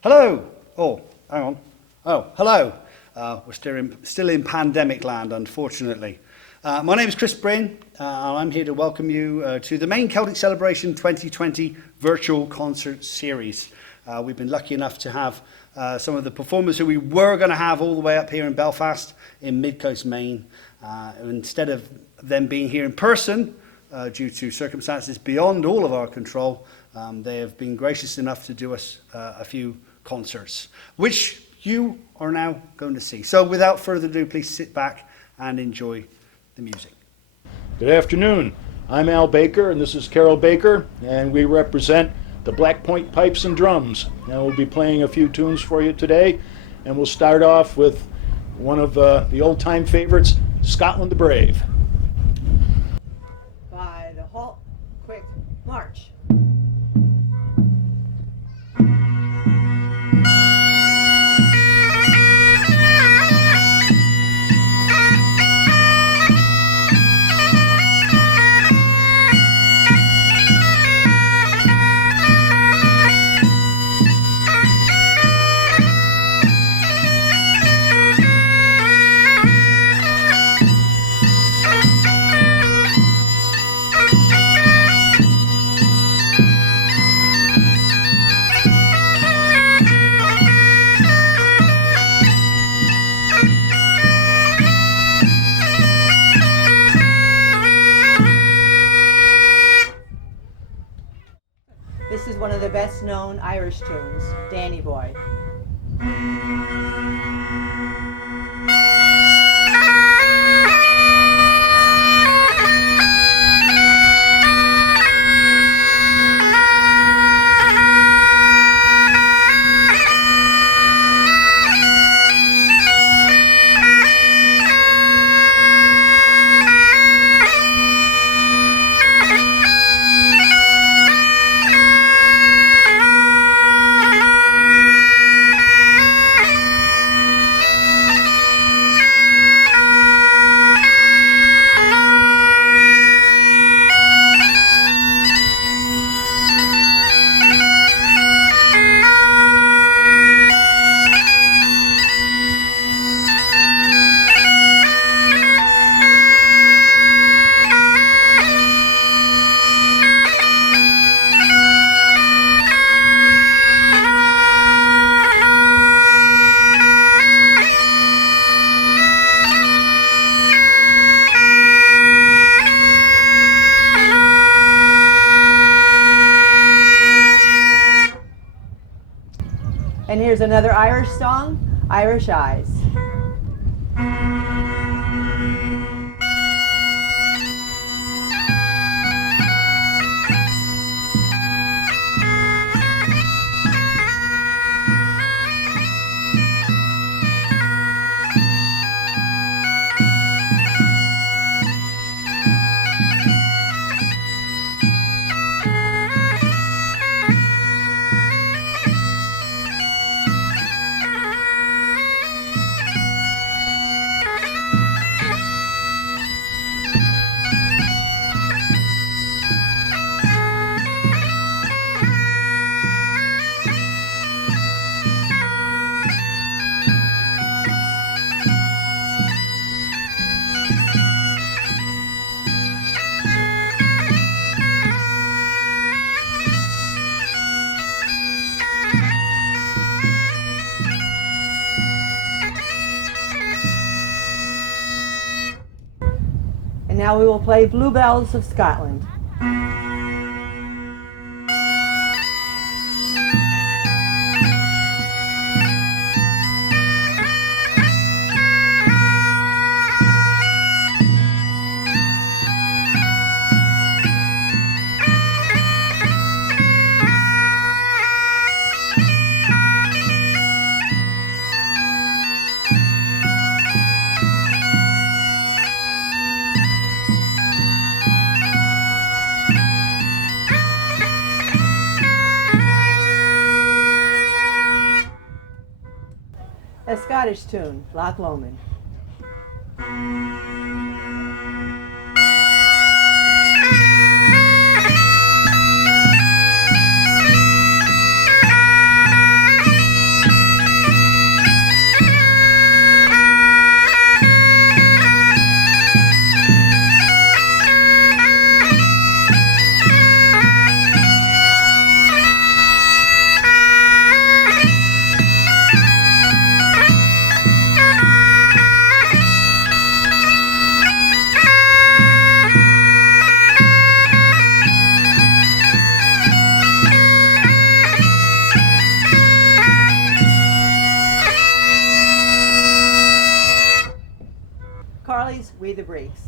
Hello. Oh, hang on. Oh, hello. We're still in pandemic land, unfortunately. My name is Chris Bryn, and I'm here to welcome you to the main Celtic Celebration 2020 virtual concert series. We've been lucky enough to have some of the performers who we were going to have all the way up here in Belfast in Mid-Coast, Maine. Instead of them being here in person, due to circumstances beyond all of our control, they have been gracious enough to do us a few concerts, which you are now going to see. So without further ado, please sit back and enjoy the music. Good afternoon. I'm Al Baker, and this is Carol Baker, and we represent the Black Point Pipes and Drums. And we'll be playing a few tunes for you today, and we'll start off with one of the old-time favorites, Scotland the Brave. By the Halt, Quick, March. This is one of the best known Irish tunes, Danny Boy. And here's another Irish song, Irish Eyes. And now we will play Bluebells of Scotland. A Scottish tune, Loch Lomond. be the breaks.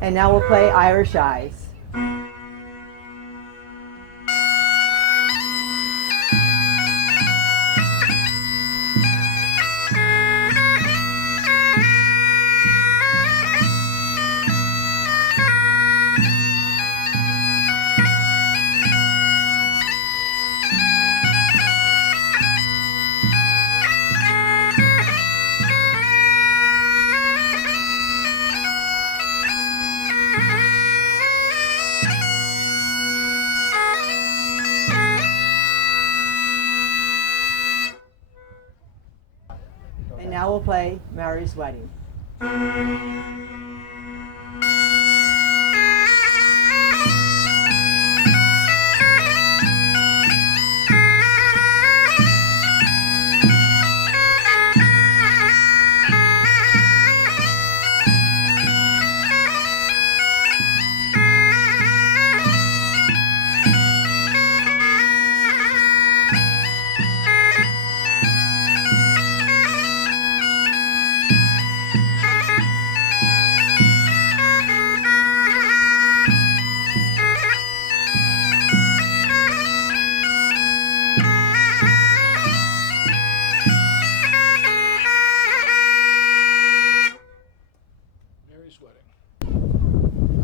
And now we'll play Irish Eyes. And now we'll play Mary's Wedding. Mary's Wedding.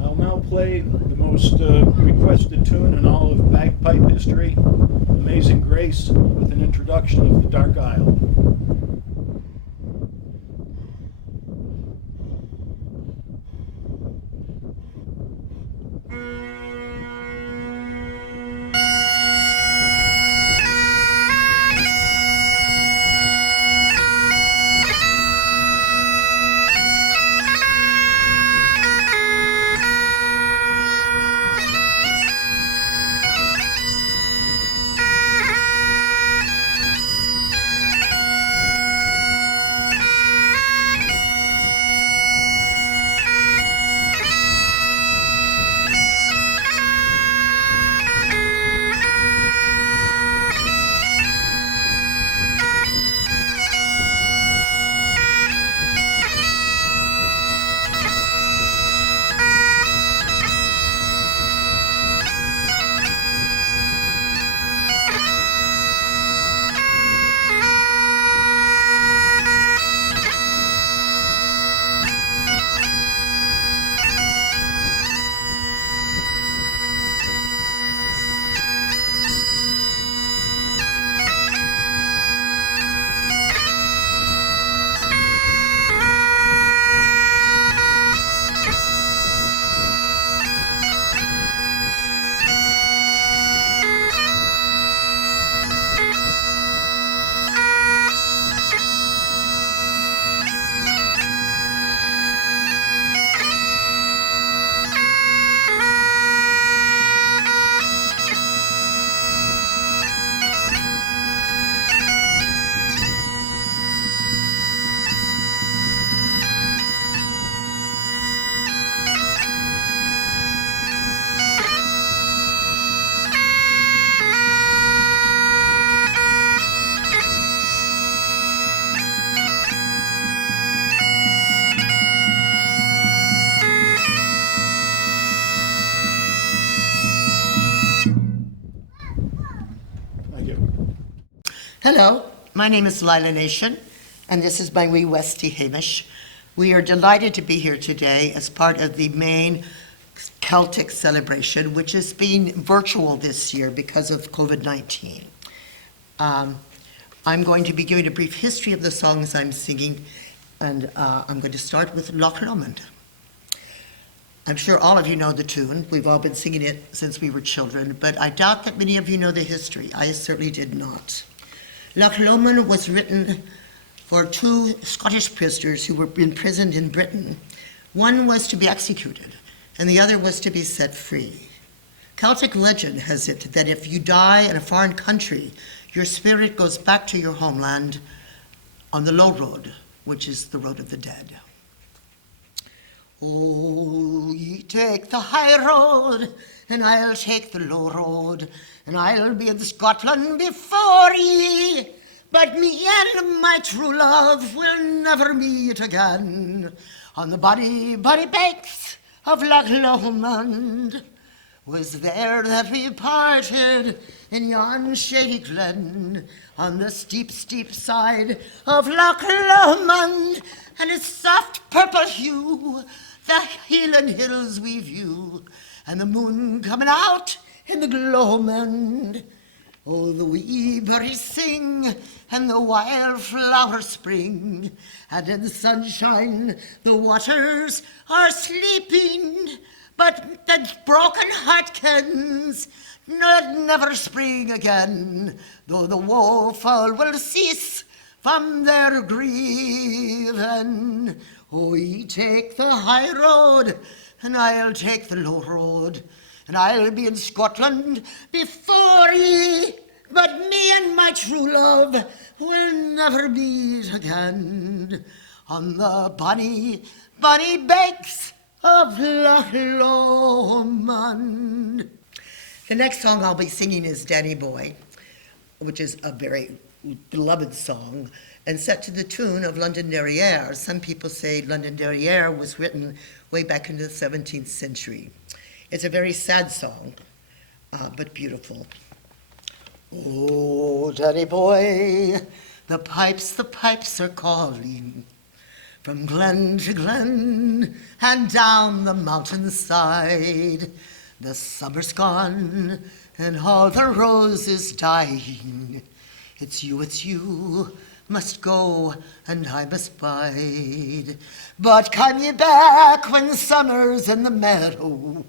I'll now play the most requested tune in all of bagpipe history, Amazing Grace, with an introduction of the Dark Isle. Hello, my name is Lila Nation, and this is my wee Westie Hamish. We are delighted to be here today as part of the main Celtic celebration, which is being virtual this year because of COVID-19. I'm going to be giving a brief history of the songs I'm singing, and I'm going to start with Loch Lomond. I'm sure all of you know the tune. We've all been singing it since we were children, but I doubt that many of you know the history. I certainly did not. Loch Lomond was written for two Scottish prisoners who were imprisoned in Britain. One was to be executed, and the other was to be set free. Celtic legend has it that if you die in a foreign country, your spirit goes back to your homeland on the low road, which is the road of the dead. Oh, ye take the high road, and I'll take the low road, and I'll be in Scotland before ye. But me and my true love will never meet again on the bonny, bonny banks of Loch Lomond. Was there that we parted in yon shady glen on the steep, steep side of Loch Lomond, and its soft purple hue, the Highland hills we view, and the moon coming out in the gloaming. Oh, the wee birds sing, and the wildflowers spring, and in the sunshine the waters are sleeping. But the broken heart kens not never spring again, though the woeful will cease from their grieving. Oh, ye take the high road, and I'll take the low road, and I'll be in Scotland before ye. But me and my true love will never meet again on the bonny, bonny banks of Loch Lomond. The next song I'll be singing is Danny Boy, which is a very beloved song and set to the tune of Londonderry Air. Some people say Londonderry Air was written way back in the 17th century. It's a very sad song, but beautiful. Oh, Danny Boy, the pipes are calling from glen to glen and down the mountainside. The summer's gone and all the roses dying. It's you must go and I must bide. But come ye back when summer's in the meadow,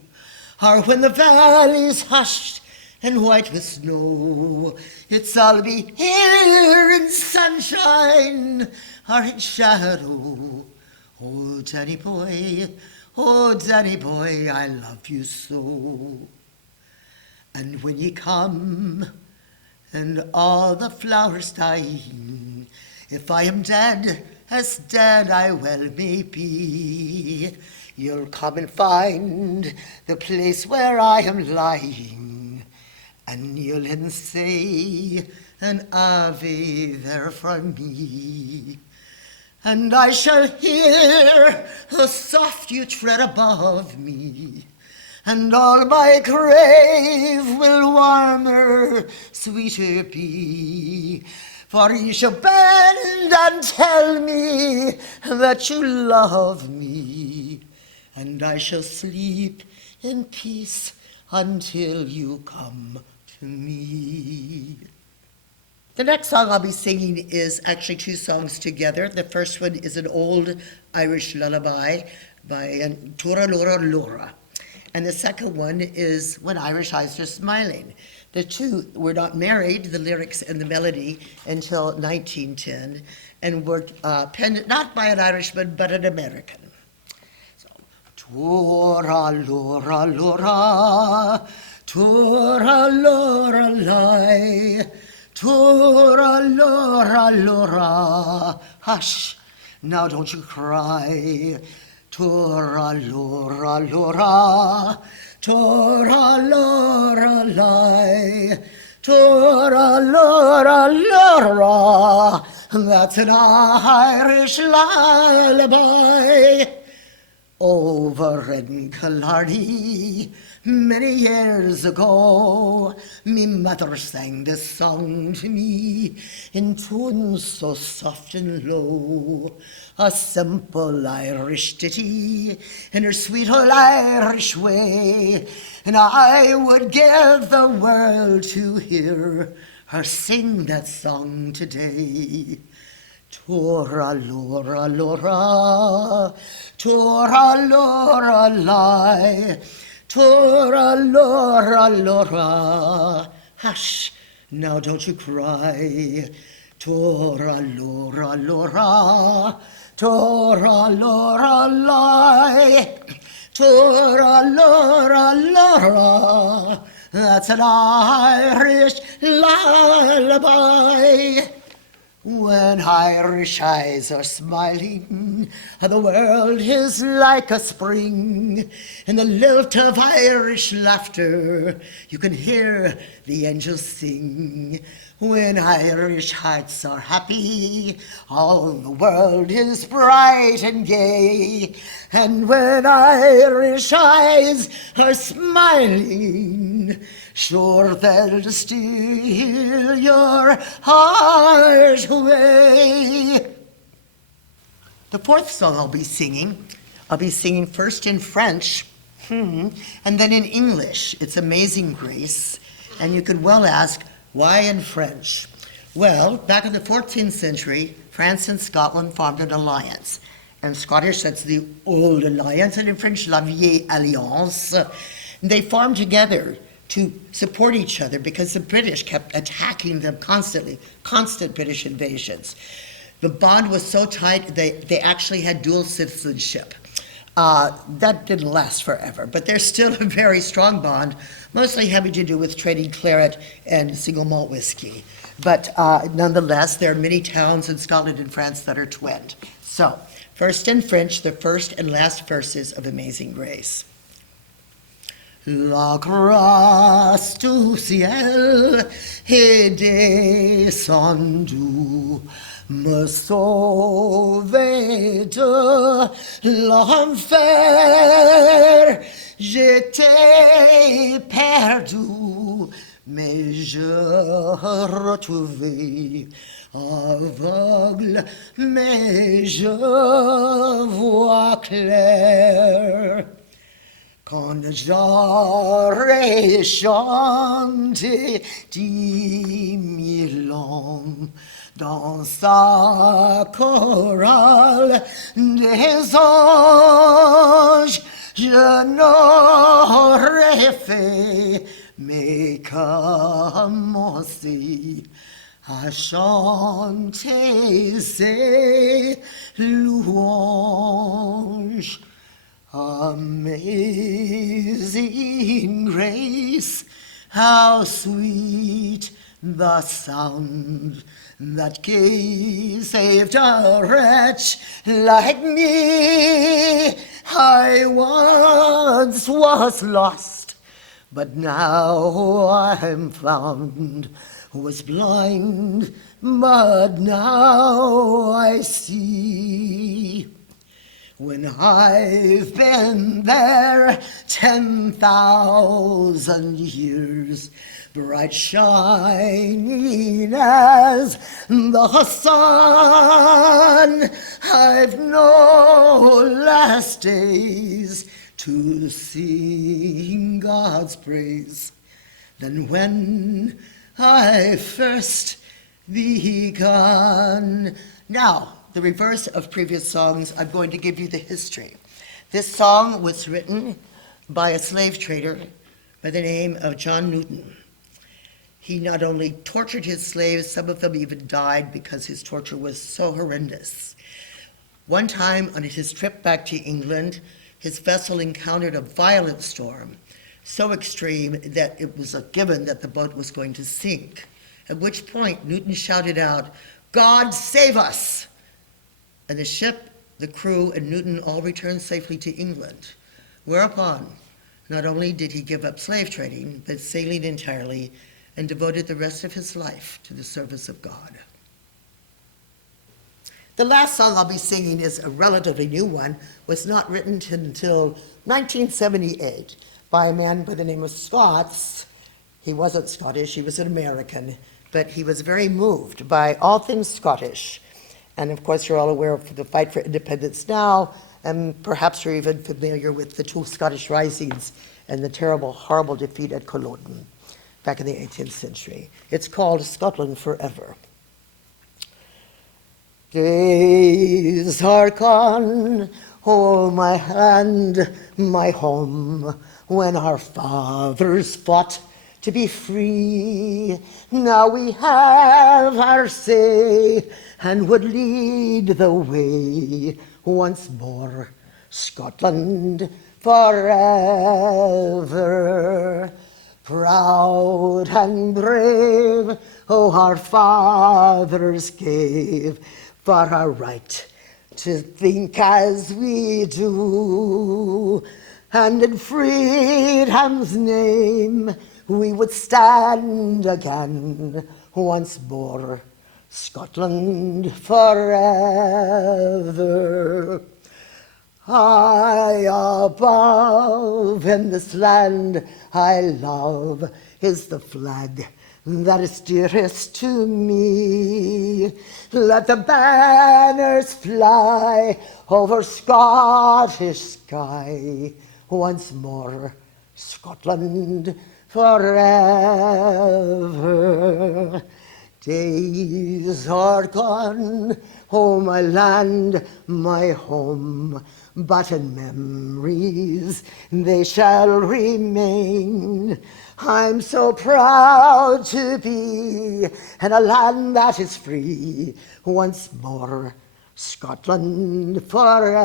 or when the valley's hushed and white with snow. It's I'll be here in sunshine or in shadow. Oh, Danny Boy, I love you so. And when ye come, and all the flowers dying, if I am dead, as dead I well may be, you'll come and find the place where I am lying, and you'll then say an Ave there for me. And I shall hear the soft you tread above me, and all my grave will warmer, sweeter be. For you shall bend and tell me that you love me, and I shall sleep in peace until you come to me. The next song I'll be singing is actually two songs together. The first one is an old Irish lullaby by Tura Lura Lura. And the second one is When Irish Eyes Are Smiling. The two were not married, the lyrics and the melody, until 1910, and were penned not by an Irishman, but an American. So, Tura Lura Lura, Tura Lura Lie, Tura Lura Lura, hush, now don't you cry. Tura Lura Lura, Tura Lura Lie, Tura Lura Lura, that's an Irish lullaby. Over in Killarney, Many years ago, me mother sang this song to me in tunes so soft and low. A simple Irish ditty in her sweet old Irish way. And I would give the world to hear her sing that song today. Tora lora lora, tora lora lie, tora lora lora. Hush, now don't you cry. Tora lora lora, tora lora lie, tora lora lora. That's an Irish lullaby. When Irish eyes are smiling, the world is like a spring. In the lilt of Irish laughter, you can hear the angels sing. When Irish hearts are happy, all the world is bright and gay. And when Irish eyes are smiling, sure they'll steal your heart away. The fourth song I'll be singing first in French, and then in English. It's Amazing Grace. And you could well ask, why in French? Well, back in the 14th century, France and Scotland formed an alliance. In Scottish, that's the Old Alliance, and in French, La Vieille Alliance. They formed together to support each other because the British kept attacking them constantly, constant British invasions. The bond was so tight, they actually had dual citizenship. That didn't last forever, but there's still a very strong bond, mostly having to do with trading claret and single malt whiskey. But nonetheless, there are many towns in Scotland and France that are twinned. So, first in French, the first and last verses of Amazing Grace. La grâce du ciel est descendue, me sauver de l'enfer. J'étais perdu, mais je retrouvais aveugle, mais je vois clair. Quand j'aurai chanté 10 000 ans dans sa chorale des anges, je n'aurais fait mais commencer à chanter ses louanges. Amazing grace, how sweet the sound that saved a wretch like me. I once was lost, but now I'm found. Was blind, but now I see. When I've been there 10,000 years, bright shining as the sun, I've no last days to sing God's praise than when I first begun. Now, the reverse of previous songs, I'm going to give you the history. This song was written by a slave trader by the name of John Newton. He not only tortured his slaves, some of them even died because his torture was so horrendous. One time on his trip back to England, his vessel encountered a violent storm, so extreme that it was a given that the boat was going to sink, at which point Newton shouted out, "God save us!" And the ship, the crew, and Newton all returned safely to England. Whereupon, not only did he give up slave trading, but sailing entirely, and devoted the rest of his life to the service of God. The last song I'll be singing is a relatively new one, was not written until 1978, by a man by the name of Scots. He wasn't Scottish, he was an American, but he was very moved by all things Scottish. And of course, you're all aware of the fight for independence now, and perhaps you're even familiar with the two Scottish risings and the terrible, horrible defeat at Culloden back in the 18th century. It's called Scotland Forever. Days are gone, oh my land, my home, when our fathers fought to be free. Now we have our say and would lead the way once more, Scotland forever. Proud and brave, oh, our fathers gave for our right to think as we do, and in freedom's name we would stand again once more, Scotland forever. High above in this land I love is the flag that is dearest to me. Let the banners fly over Scottish sky once more, Scotland forever. Days are gone, oh my land, my home, but in memories they shall remain. I'm so proud to be in a land that is free once more, Scotland forever.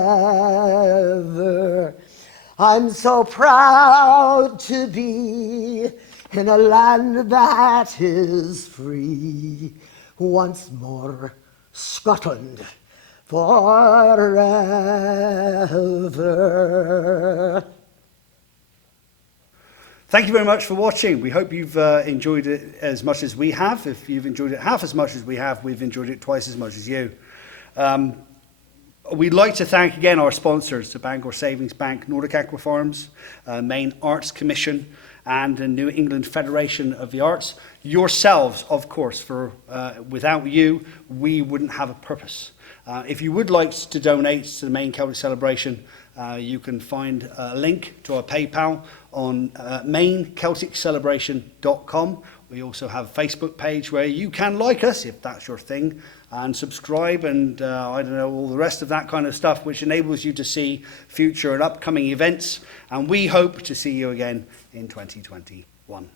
I'm so proud to be in a land that is free once more, Scotland forever. Thank you very much for watching. We hope you've enjoyed it as much as we have. If you've enjoyed it half as much as we have, we've enjoyed it twice as much as you. We'd like to thank again our sponsors, the Bangor Savings Bank, Nordic Aqua Farms, Maine Arts Commission, and the New England Federation of the Arts. Yourselves, of course, for without you, we wouldn't have a purpose. If you would like to donate to the Maine Celtic Celebration, you can find a link to our PayPal on maincelticcelebration.com. We also have a Facebook page where you can like us, if that's your thing, and subscribe and I don't know, all the rest of that kind of stuff, which enables you to see future and upcoming events. And we hope to see you again in 2021.